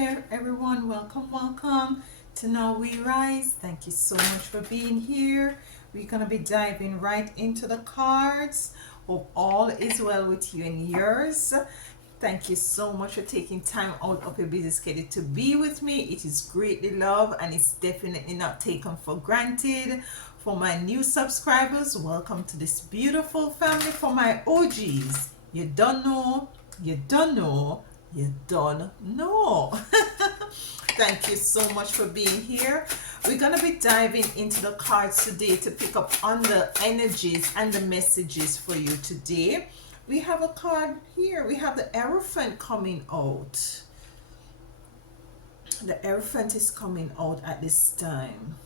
there, everyone. Welcome to Now We Rise. Thank you so much for being here. We're going to be diving right into the cards. Hope all is well with you and yours. Thank you so much for taking time out of your busy schedule to be with me. It is greatly loved and it's definitely not taken for granted. For my new subscribers, welcome to this beautiful family. For my OGs, you don't know, you don't know, you don't know. Thank you so much for being here. We're going to be diving into the cards today to pick up on the energies and the messages for you today. We have a card here. We have the Hierophant coming out. The Hierophant is coming out at this time.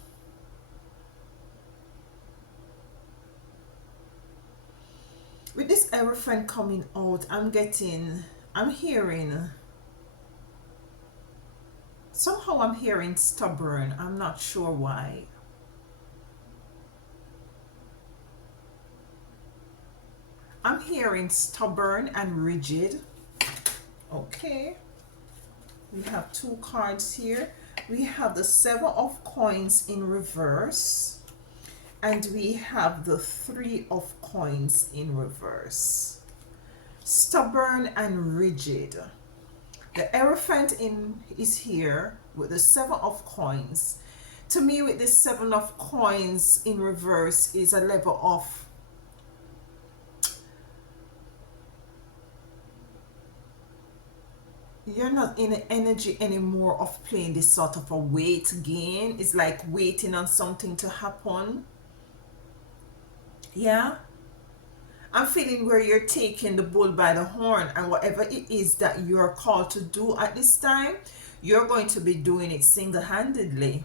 With this Hierophant coming out, I'm hearing, somehow I'm hearing stubborn. I'm not sure why. I'm hearing stubborn and rigid. Okay. We have two cards here. We have the Seven of Coins in reverse. And we have the Three of Coins in reverse. Stubborn and rigid. The Hierophant is here with the Seven of Coins. To me, with the Seven of Coins in reverse is a level of you're not in the energy anymore of playing this sort of a wait game. It's like waiting on something to happen. Yeah. I'm feeling where you're taking the bull by the horn, and whatever it is that you're called to do at this time, you're going to be doing it single-handedly.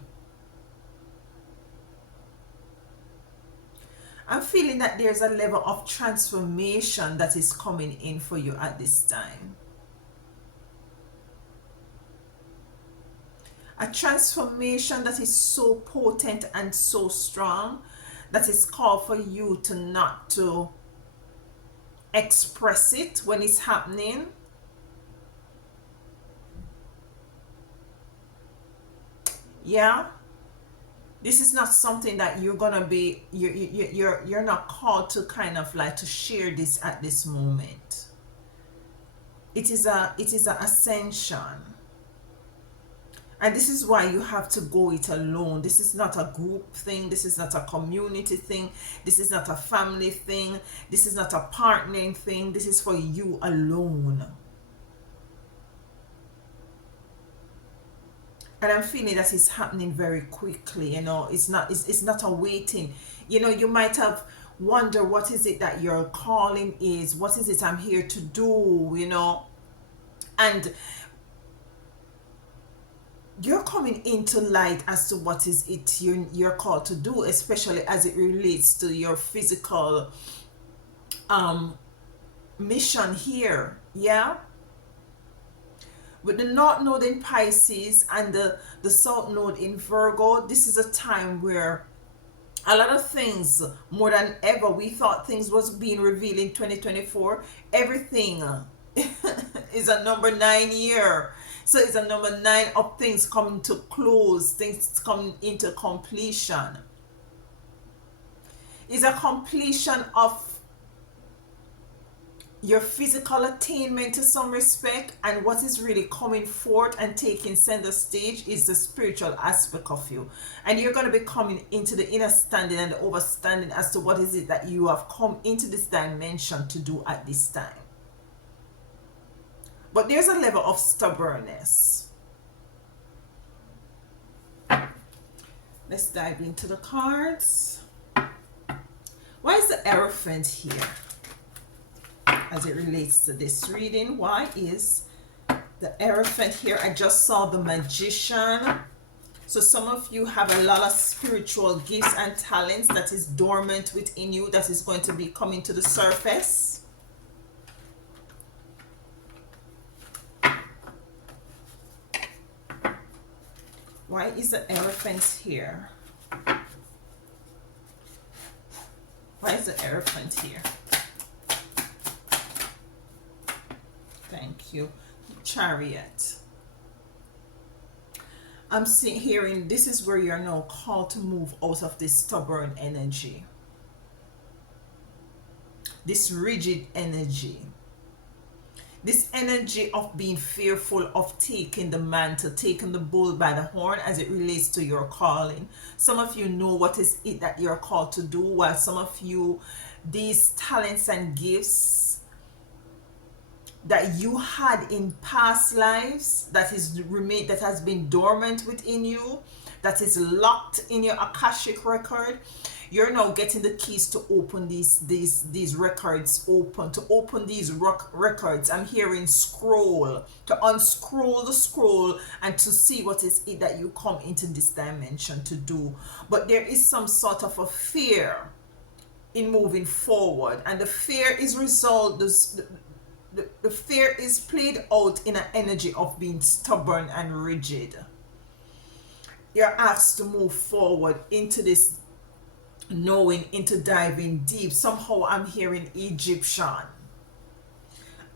I'm feeling that there's a level of transformation that is coming in for you at this time. A transformation that is so potent and so strong that is called for you to not to express it when it's happening. Yeah. This is not something that you're gonna be you're not called to kind of like to share this at this moment. It is a ascension. And this is why you have to go it alone. This is not a group thing. This is not a community thing. This is not a family thing. This is not a partnering thing. This is for you alone. And I'm feeling that it's happening very quickly. You know, it's not a waiting. You know, you might have wondered, what is it that your calling is? What is it I'm here to do? You know, and you're coming into light as to what is it you're called to do, especially as it relates to your physical mission here. Yeah. With the North Node in Pisces and the South Node in Virgo, this is a time where a lot of things, more than ever, we thought things was being revealed in 2024. Everything is a number 9 year. So it's a number 9 of things coming to close, things coming into completion. It's a completion of your physical attainment to some respect, and what is really coming forth and taking center stage is the spiritual aspect of you. And you're going to be coming into the inner standing and the overstanding as to what is it that you have come into this dimension to do at this time. But there's a level of stubbornness. Let's dive into the cards. Why is the Hierophant here as it relates to this reading? Why is the Hierophant here? I just saw the Magician. So some of you have a lot of spiritual gifts and talents that is dormant within you that is going to be coming to the surface. Why is the Hierophant here? Why is the Hierophant here? Thank you. Chariot. I'm seeing hearing this is where you're now called to move out of this stubborn energy, this rigid energy, this energy of being fearful of taking the mantle, taking the bull by the horn as it relates to your calling. Some of you know what is it that you're called to do, while some of you, these talents and gifts that you had in past lives that is remain that has been dormant within you, that is locked in your Akashic record, you're now getting the keys to open these records, to open these records. I'm hearing scroll, to unscroll the scroll and to see what is it that you come into this dimension to do. But there is some sort of a fear in moving forward, and the fear is resolved. The fear is played out in an energy of being stubborn and rigid. You're asked to move forward into this knowing, into diving deep. Somehow I'm hearing Egyptian.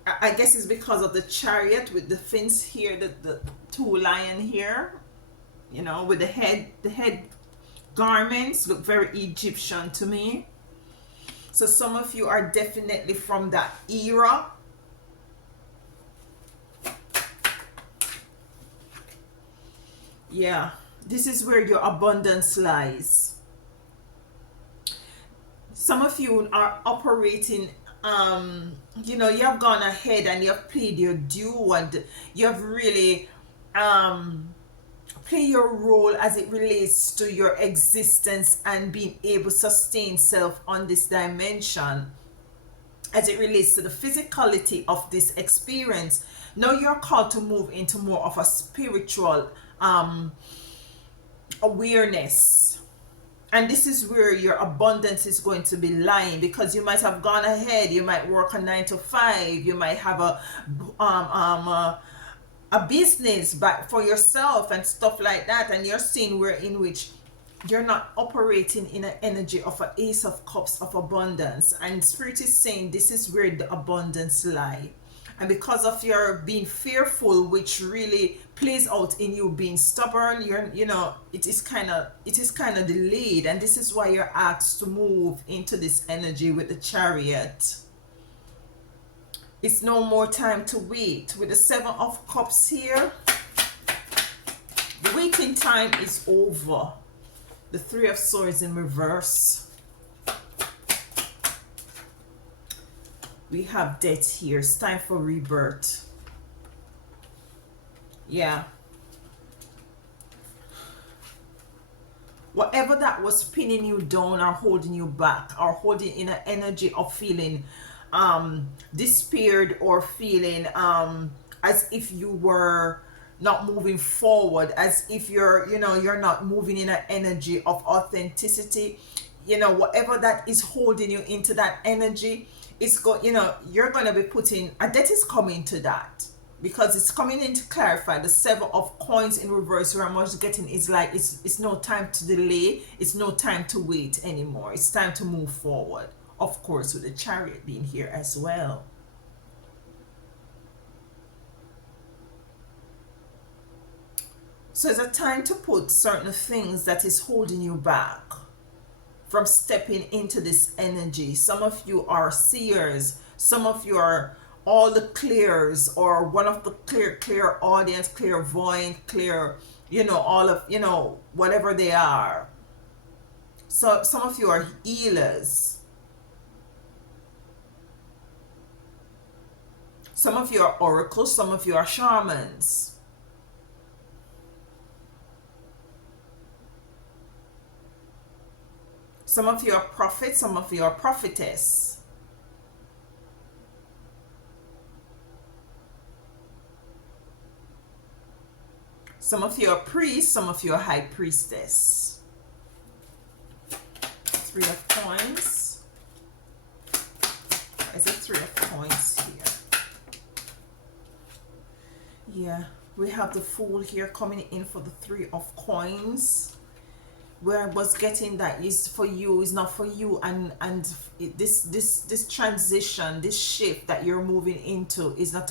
I guess it's because of the chariot with the fins here, the two lion here, you know, with the head garments look very Egyptian to me. So some of you are definitely from that era. Yeah, this is where your abundance lies. Some of you are operating, you know, you have gone ahead and you have played your due, and you have really play your role as it relates to your existence and being able to sustain self on this dimension, as it relates to the physicality of this experience. Now you're called to move into more of a spiritual awareness, and this is where your abundance is going to be lying, because you might have gone ahead, you might work a 9 to 5, you might have a business but for yourself and stuff like that, and you're seeing where in which you're not operating in an energy of an Ace of Cups of abundance, and Spirit is saying this is where the abundance lie. And because of your being fearful, which really plays out in you being stubborn, it is kind of delayed, and this is why you're asked to move into this energy with the Chariot. It's no more time to wait. With the 7 of Cups here, the waiting time is over. The 3 of Swords in reverse. We have death here. It's time for rebirth. Yeah. Whatever that was pinning you down or holding you back, or holding in an energy of feeling despaired, or feeling as if you were not moving forward, as if you're not moving in an energy of authenticity, whatever that is holding you into that energy, you're going to be putting a debt is coming to that, because it's coming in to clarify. The 7 of Coins in reverse, where I'm just getting is like it's no time to delay, it's no time to wait anymore, it's time to move forward, of course, with the Chariot being here as well. So it's a time to put certain things that is holding you back from stepping into this energy. Some of you are seers, some of you are all the clears, or one of the clear audience, clairvoyant, clear, all of, whatever they are. So some of you are healers. Some of you are oracles, some of you are shamans. Some of you are prophets, some of you are prophetess. Some of you are priests, some of you are high priestess. 3 of Coins. Is it 3 of Coins here? Yeah, we have the Fool here coming in for the 3 of Coins. Where I was getting that is for you, is not for you, and this transition, this shift that you're moving into is not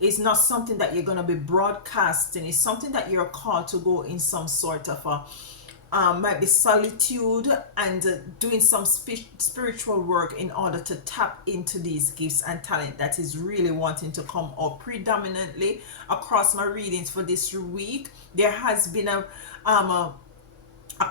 It's not something that you're going to be broadcasting. It's something that you're called to go in some sort of a might be solitude and doing some spiritual work in order to tap into these gifts and talent that is really wanting to come up predominantly across my readings for this week. There has been a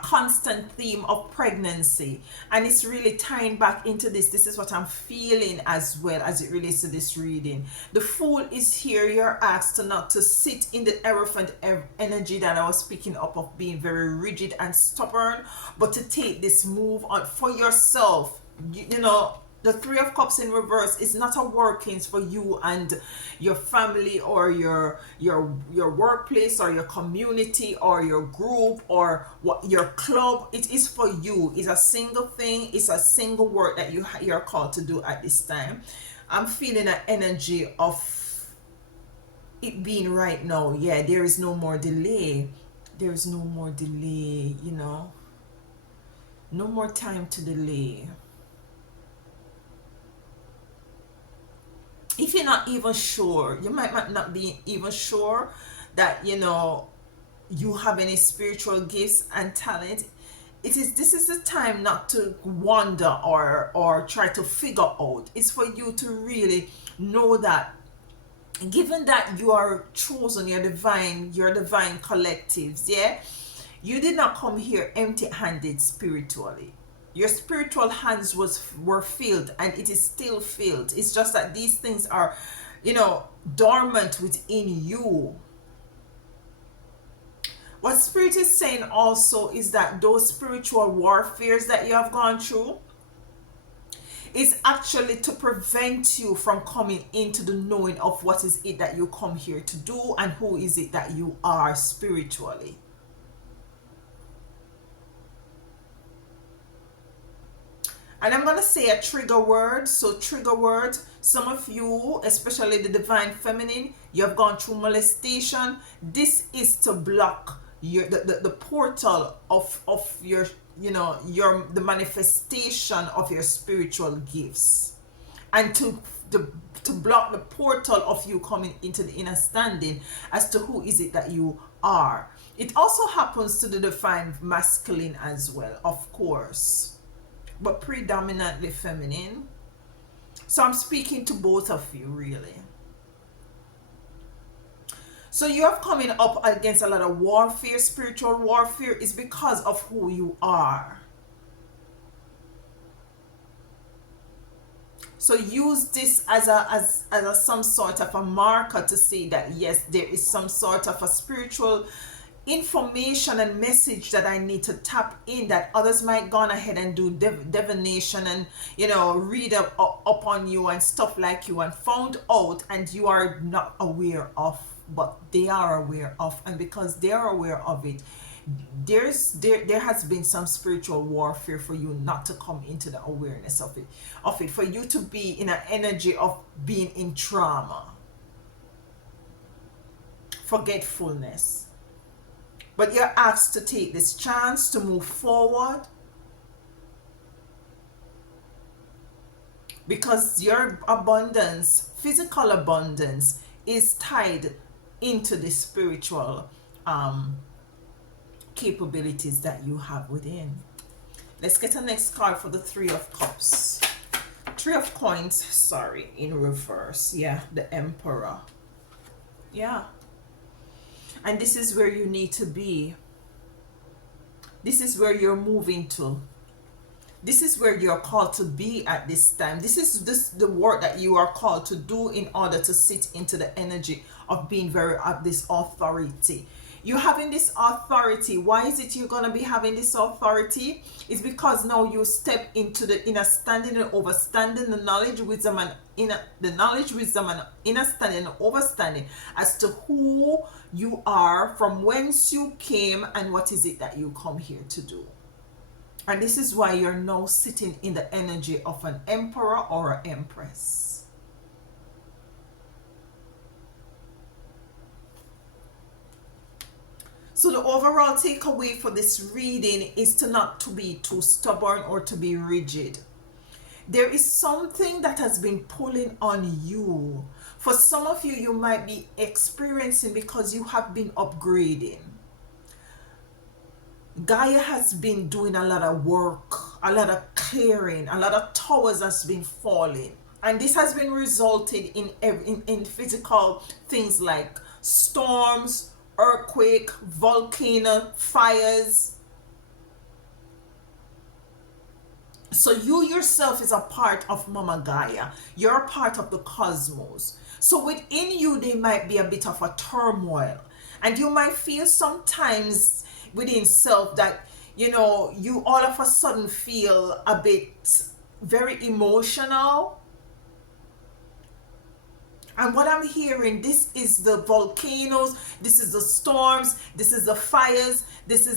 constant theme of pregnancy, and it's really tying back into this is what I'm feeling as well as it relates to this reading. The Fool is here. You're asked to not to sit in the elephant energy that I was speaking up of, being very rigid and stubborn, but to take this move on for yourself. You know, the Three of Cups in reverse is not a workings for you and your family or your workplace or your community or your group or what your club. It is for you. It's a single thing. It's a single work that you're called to do at this time. I'm feeling an energy of it being right now. Yeah, there is no more delay. There is no more delay, you know. No more time to delay. If you're not even sure, you might not be even sure that, you know, you have any spiritual gifts and talent. This is the time not to wonder or try to figure out. It's for you to really know that, given that you are chosen, you're divine collectives, yeah, you did not come here empty-handed spiritually. Your spiritual hands were filled, and it is still filled. It's just that these things are, you know, dormant within you. What Spirit is saying also is that those spiritual warfares that you have gone through is actually to prevent you from coming into the knowing of what is it that you come here to do and who is it that you are spiritually. And I'm going to say a trigger word. So trigger word, some of you, especially the divine feminine, you have gone through molestation. This is to block the portal of your, you know, the manifestation of your spiritual gifts, and to block the portal of you coming into the understanding as to who is it that you are. It also happens to the divine masculine as well, of course, but predominantly feminine. So I'm speaking to both of you, really. So you have coming up against a lot of warfare. Spiritual warfare is because of who you are. So use this as a some sort of a marker to say that yes, there is some sort of a spiritual information and message that I need to tap in, that others might go on ahead and do divination and, you know, read up on you and stuff like you and found out, and you are not aware of, but they are aware of. And because they are aware of it, there has been some spiritual warfare for you not to come into the awareness of it, for you to be in an energy of being in trauma, forgetfulness. But you're asked to take this chance to move forward, because your abundance, physical abundance, is tied into the spiritual capabilities that you have within. Let's get a next card for the Three of Cups. Three of Coins, sorry, in reverse. Yeah, the Emperor. Yeah. And this is where you need to be. This is where you're moving to. This is where you're called to be at this time. This is the work that you are called to do in order to sit into the energy of being very at this authority. You're having this authority. Why is it you're going to be having this authority? It's because now you step into the inner standing and overstanding, the knowledge, wisdom, and understanding and overstanding as to who you are, from whence you came, and what is it that you come here to do. And this is why you're now sitting in the energy of an emperor or an empress. So the overall takeaway for this reading is to not to be too stubborn or to be rigid. There is something that has been pulling on you For some of you, you might be experiencing because you have been upgrading. Gaia has been doing a lot of work, a lot of clearing, a lot of towers has been falling. And this has been resulted in physical things like storms, earthquake, volcano, fires. So you yourself is a part of Mama Gaia. You're a part of the cosmos. So within you, there might be a bit of a turmoil. And you might feel sometimes within self that, you know, you all of a sudden feel a bit very emotional. And what I'm hearing, this is the volcanoes, this is the storms, this is the fires, this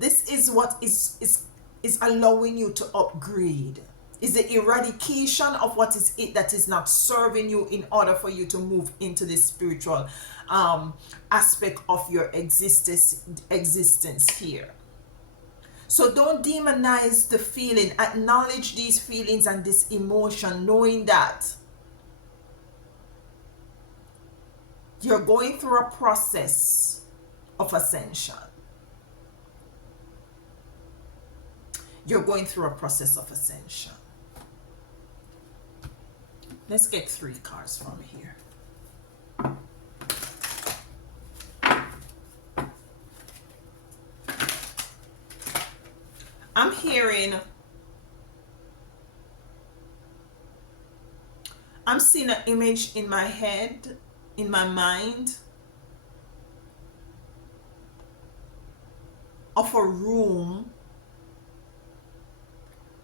is what is allowing you to upgrade. Is the eradication of what is it that is not serving you in order for you to move into this spiritual aspect of your existence here. So don't demonize the feeling. Acknowledge these feelings and this emotion, knowing that you're going through a process of ascension. You're going through a process of ascension. Let's get 3 cards from here. I'm hearing, I'm seeing an image in my head, in my mind, of a room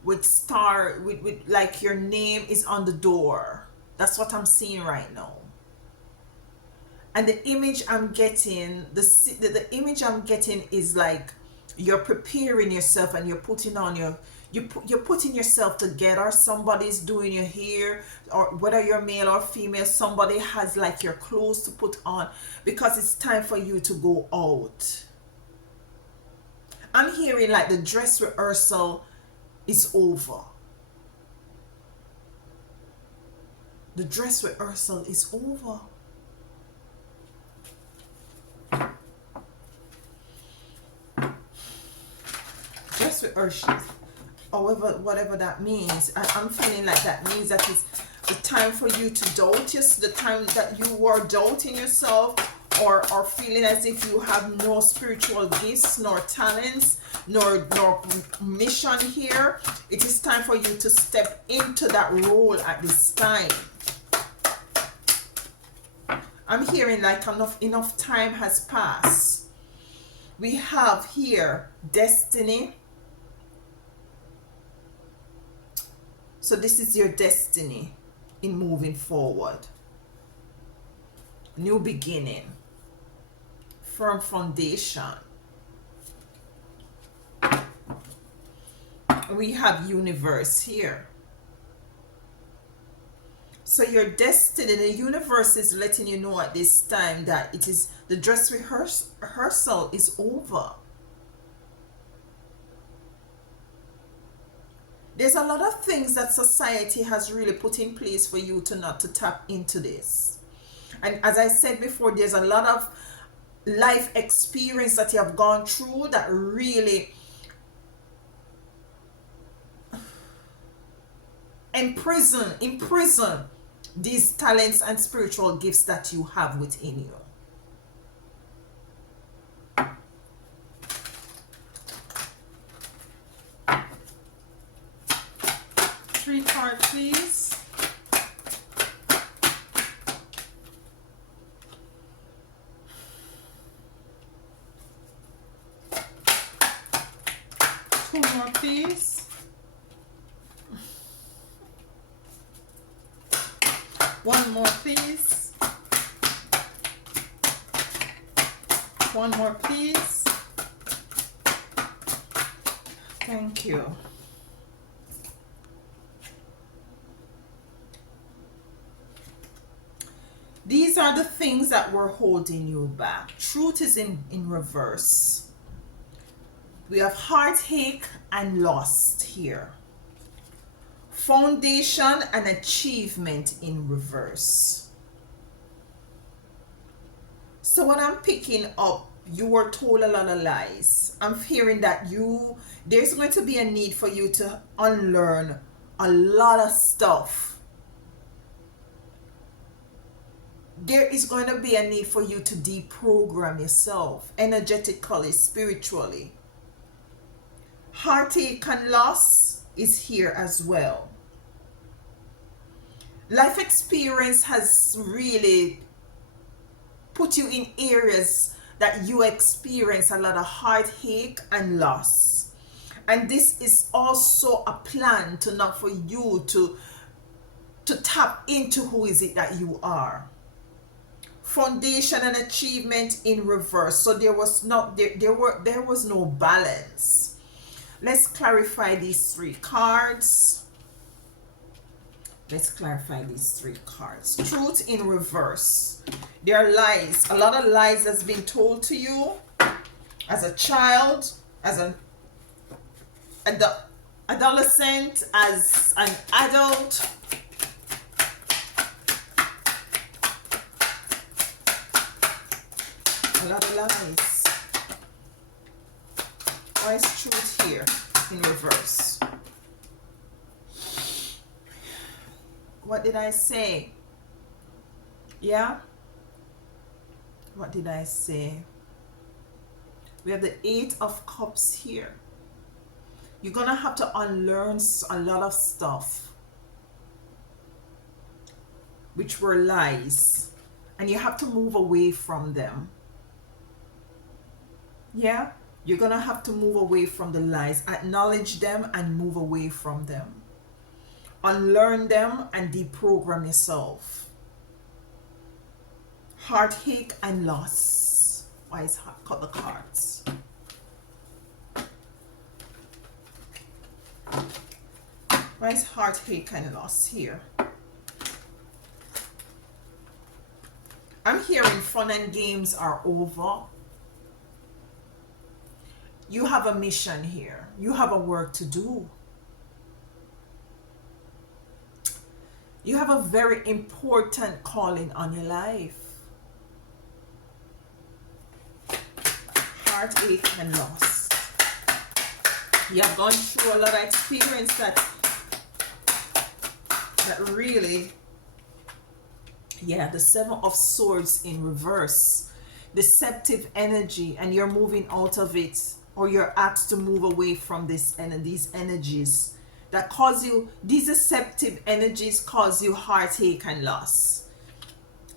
with like your name is on the door. That's what I'm seeing right now. And the image I'm getting, the image I'm getting is like you're preparing yourself and you're putting on you're putting yourself together. Somebody's doing your hair, or whether you're male or female, somebody has like your clothes to put on because it's time for you to go out. I'm hearing like the dress rehearsal is over. The dress rehearsal is over. Dress rehearsal, however, whatever that means, I'm feeling like that means that it's the time for you to doubt the time that you were doubting yourself, or feeling as if you have no spiritual gifts nor talents nor mission here. It is time for you to step into that role at this time. I'm hearing like enough time has passed. We have here destiny. So this is your destiny in moving forward. New beginning. Firm foundation. We have universe here. So your destiny, the universe is letting you know at this time that it is the dress rehearsal is over. There's a lot of things that society has really put in place for you to not to tap into this. And as I said before, there's a lot of life experience that you have gone through that really imprison these talents and spiritual gifts that you have within you. Three cards, please. Two more, please. One more, please. One more, please. Thank you. These are the things that were holding you back. Truth is in reverse. We have heartache and lost here. Foundation and achievement in reverse. So what I'm picking up, you were told a lot of lies. I'm hearing that there's going to be a need for you to unlearn a lot of stuff. There is going to be a need for you to deprogram yourself energetically, spiritually. Heartache and loss is here as well. Life experience has really put you in areas that you experience a lot of heartache and loss. And this is also a plan to not for you to tap into who is it that you are. Foundation and achievement in reverse. So there was no balance. Let's clarify these three cards. Let's clarify these three cards. Truth in reverse. There are lies. A lot of lies has been told to you as a child, as an adolescent, as an adult. A lot of lies. Why is truth here in reverse? What did I say? Yeah? What did I say? We have the Eight of Cups here. You're going to have to unlearn a lot of stuff, which were lies. And you have to move away from them. Yeah? You're going to have to move away from the lies. Acknowledge them and move away from them. Unlearn them and deprogram yourself. Heartache and loss. Why is cut the cards? Why is heartache and loss here? I'm hearing fun and games are over. You have a mission here. You have a work to do. You have a very important calling on your life. Heartache and loss. You have gone through a lot of experience that really, yeah, the Seven of Swords in reverse. Deceptive energy, and you're moving out of it, or you're asked to move away from these energies that cause you, these deceptive energies cause you heartache and loss.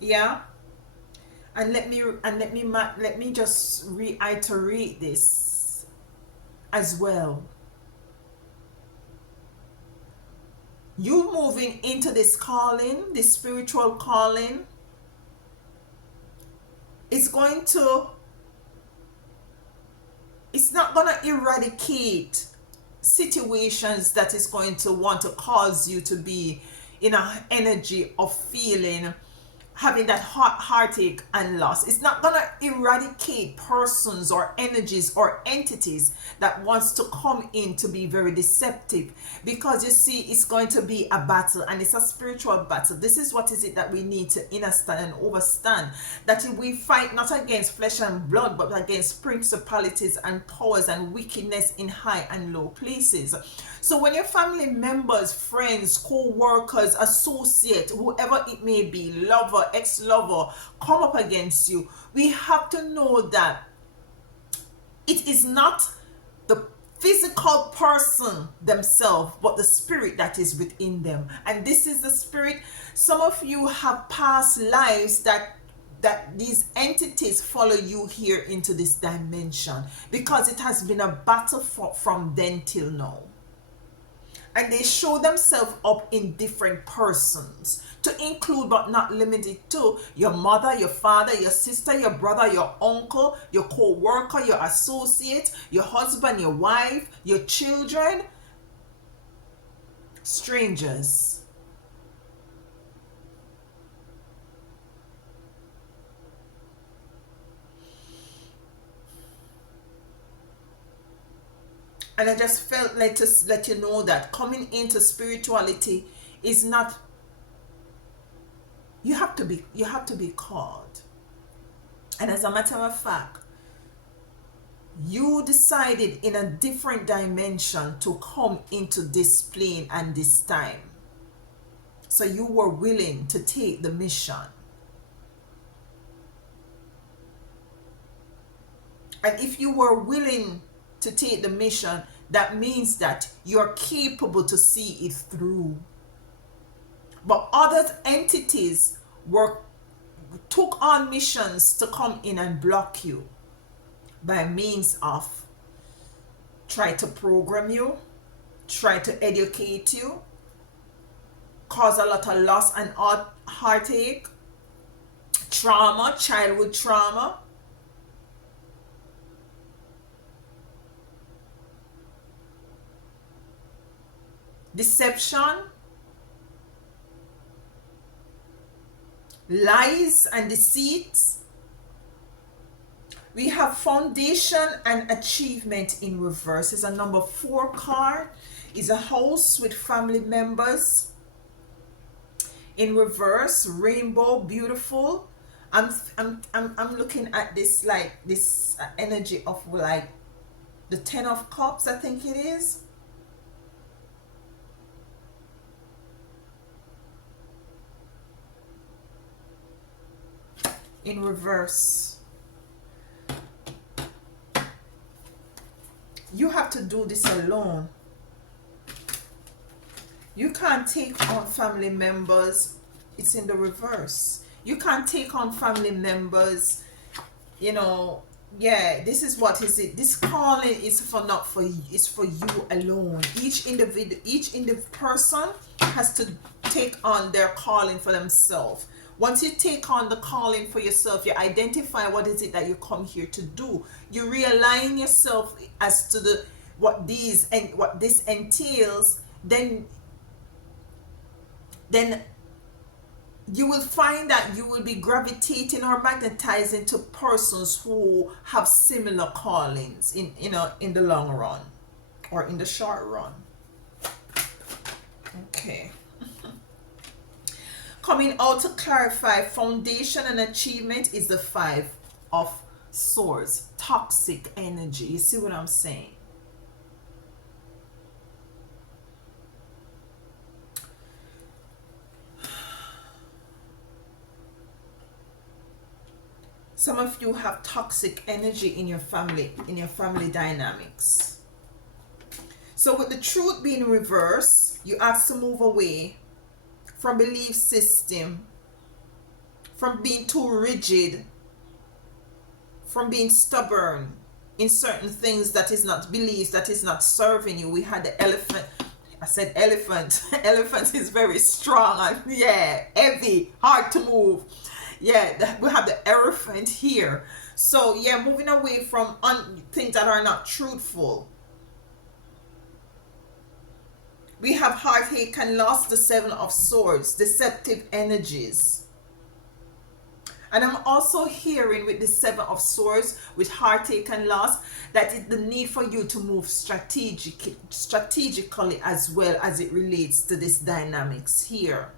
Yeah? And let me just reiterate this as well. You moving into this calling, this spiritual calling, it's not going to eradicate situations that is going to want to cause you to be in an energy of feeling, having that heartache and loss. It's not going to eradicate persons or energies or entities that wants to come in to be very deceptive, because you see, it's going to be a battle, and it's a spiritual battle. This is what is it that we need to understand and overstand, that we fight not against flesh and blood, but against principalities and powers and wickedness in high and low places. So when your family members, friends, co-workers, associate, whoever it may be, lover, ex-lover, come up against you, we have to know that it is not the physical person themselves, but the spirit that is within them. And this is the spirit. Some of you have past lives that these entities follow you here into this dimension, because it has been a battle from then till now. And they show themselves up in different persons, to include but not limited to your mother, your father, your sister, your brother, your uncle, your co-worker, your associate, your husband, your wife, your children, strangers. And I just felt like to let you know that coming into spirituality is not, you have to be called. And as a matter of fact, you decided in a different dimension to come into this plane and this time. So you were willing to take the mission. And if you were willing to take the mission, that means that you're capable to see it through. But other entities took on missions to come in and block you by means of try to program you, try to educate you, cause a lot of loss and heartache, trauma, childhood trauma. Deception, lies and deceits. We have foundation and achievement in reverse. It's a number 4 card. It's a house with family members. In reverse, rainbow, beautiful. I'm looking at this like this energy of like the 10 of Cups, I think it is. In reverse. You have to do this alone. You can't take on family members. It's in the reverse. You can't take on family members. You know, yeah, this is what is it. This calling is for not for you. It's for you alone. Each person has to take on their calling for themselves. Once you take on the calling for yourself, you identify what is it that you come here to do. You realign yourself as to what this entails. Then you will find that you will be gravitating or magnetizing to persons who have similar callings in the long run or in the short run. Okay. Coming out to clarify, foundation and achievement is the 5 of Swords. Toxic energy. You see what I'm saying? Some of you have toxic energy in your family dynamics. So with the truth being reversed, you have to move away from belief system, from being too rigid, from being stubborn in certain things that is not beliefs, that is not serving you. We had the elephant. I said elephant. Elephant is very strong. Yeah, heavy, hard to move. Yeah, we have the elephant here. So yeah, moving away from things that are not truthful. We have heartache and loss, the 7 of Swords, deceptive energies. And I'm also hearing with the 7 of Swords, with heartache and loss, that it's the need for you to move strategically as well as it relates to this dynamics here.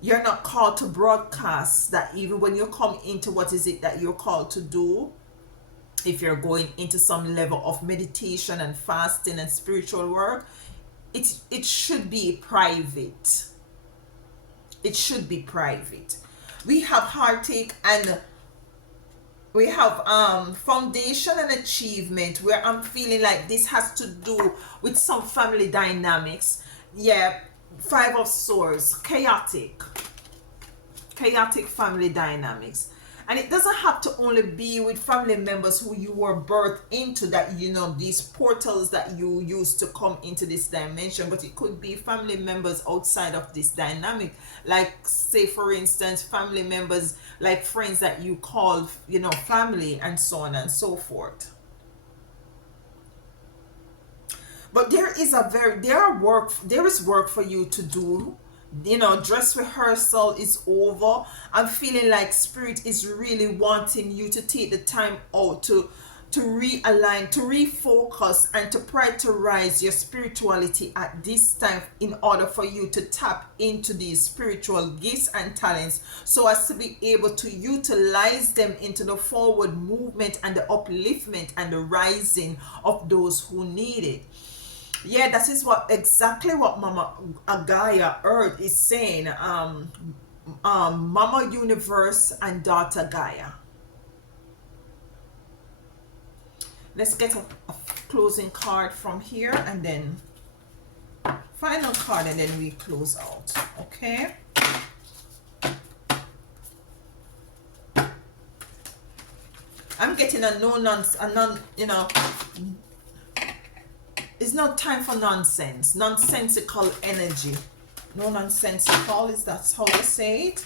You're not called to broadcast that even when you come into what is it that you're called to do. If you're going into some level of meditation and fasting and spiritual work, it should be private. It should be private. We have heartache and we have foundation and achievement, where I'm feeling like this has to do with some family dynamics. Yeah, 5 of Swords, chaotic family dynamics. And it doesn't have to only be with family members who you were birthed into, that these portals that you use to come into this dimension, but it could be family members outside of this dynamic, like say for instance family members like friends that you call family, and so on and so forth. But there is work for you to do. Dress rehearsal is over. I'm feeling like Spirit is really wanting you to take the time out to to realign, to refocus, and to prioritize your spirituality at this time in order for you to tap into these spiritual gifts and talents so as to be able to utilize them into the forward movement and the upliftment and the rising of those who need it. Yeah, that is what exactly what Mama Gaia Earth is saying. Mama Universe and Daughter Gaia. Let's get a closing card from here and then final card and then we close out. Okay. I'm getting a no nonsense, it's not time for nonsense, nonsensical energy. No nonsensical, is that how you say it?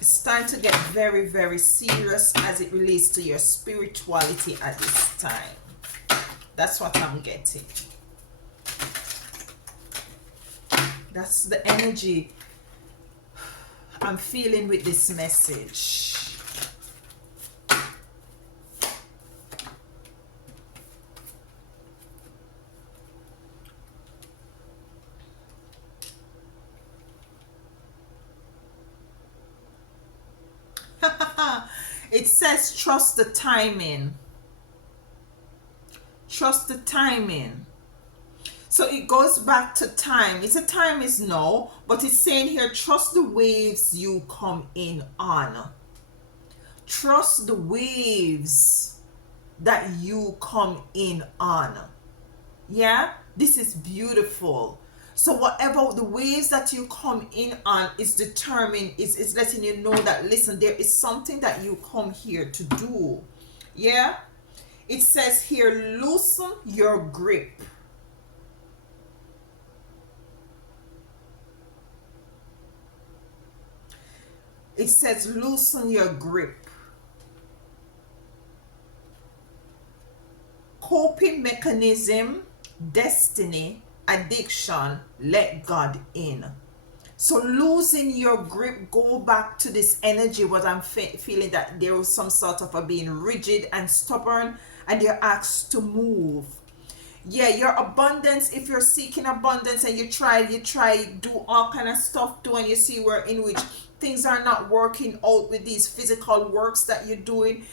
It's time to get very, very serious as it relates to your spirituality at this time. That's what I'm getting. That's the energy I'm feeling with this message. It says trust the timing. Trust the timing. So it goes back to time. It's a time is now, but it's saying here, trust the waves you come in on. Trust the waves that you come in on. Yeah, this is beautiful. So whatever the waves that you come in on is determined, is letting you know that, listen, there is something that you come here to do. Yeah, it says here, loosen your grip. It says loosen your grip. Coping mechanism, destiny, addiction, let God in. So losing your grip, go back to this energy, what I'm feeling that there was some sort of a being rigid and stubborn and you're asked to move. Yeah, your abundance, if you're seeking abundance and you try do all kind of stuff too, and you see where in which things are not working out with these physical works that you're doing,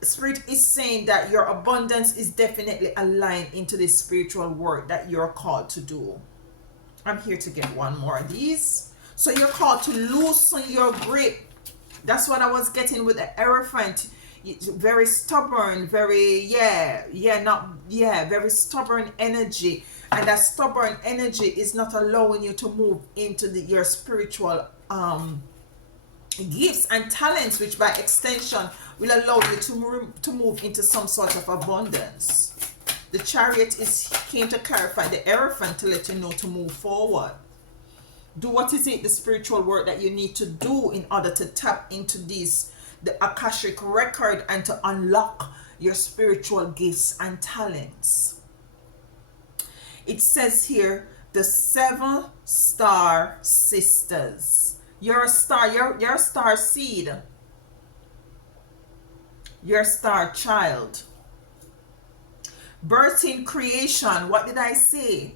Spirit is saying that your abundance is definitely aligned into this spiritual work that you're called to do. I'm here to get one more of these. So you're called to loosen your grip. That's what I was getting with the elephant. Very stubborn, very very stubborn energy, and that stubborn energy is not allowing you to move into your spiritual gifts and talents, which by extension will allow you to move into some sort of abundance. The Chariot came to clarify the elephant to let you know to move forward. Do what is it, the spiritual work that you need to do in order to tap into the Akashic record and to unlock your spiritual gifts and talents. It says here, the 7 star sisters. You're a star, you're a star seed. You're a star child. Birthing creation, what did I say?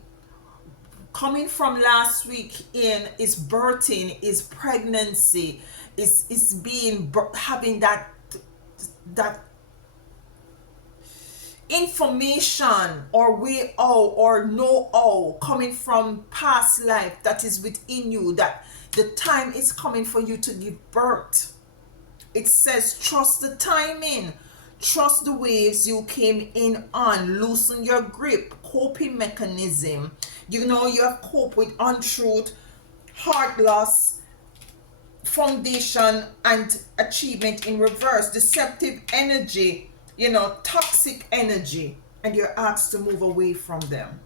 Coming from last week in is birthing, is pregnancy, is being, having that information or way out or know all coming from past life that is within you, that the time is coming for you to give birth. It says trust the timing, trust the waves you came in on, loosen your grip, coping mechanism. You know, you have cope with untruth, heart loss, foundation and achievement in reverse, deceptive energy, toxic energy, and you're asked to move away from them.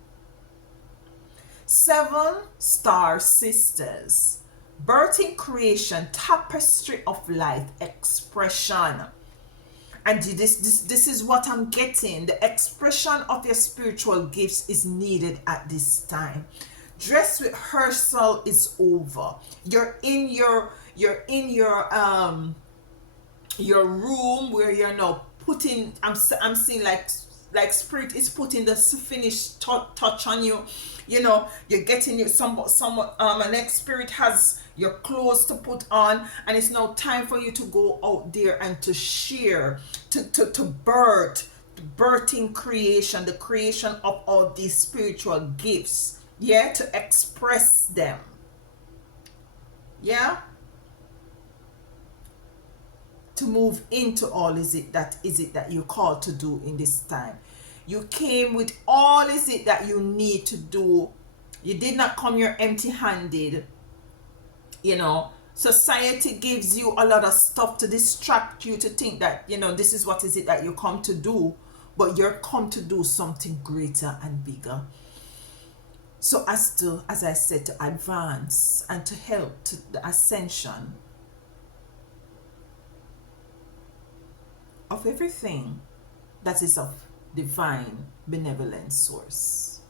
7 star sisters. Birthing creation, tapestry of life, expression. And this is what I'm getting. The expression of your spiritual gifts is needed at this time. Dress rehearsal is over. You're in your room where you're now putting, I'm seeing like spirit is putting the finished touch on you. You know, you're getting you some an ex spirit has your clothes to put on, and it's now time for you to go out there and to share, to birthing creation, the creation of all these spiritual gifts, yeah, to express them, yeah, to move into all is it that you're called to do in this time. You came with all is it that you need to do. You did not come here empty handed. You know, society gives you a lot of stuff to distract you to think that, you know, this is what is it that you come to do, but you're come to do something greater and bigger. So as I said, to advance and to help to the ascension of everything that is of divine benevolent source.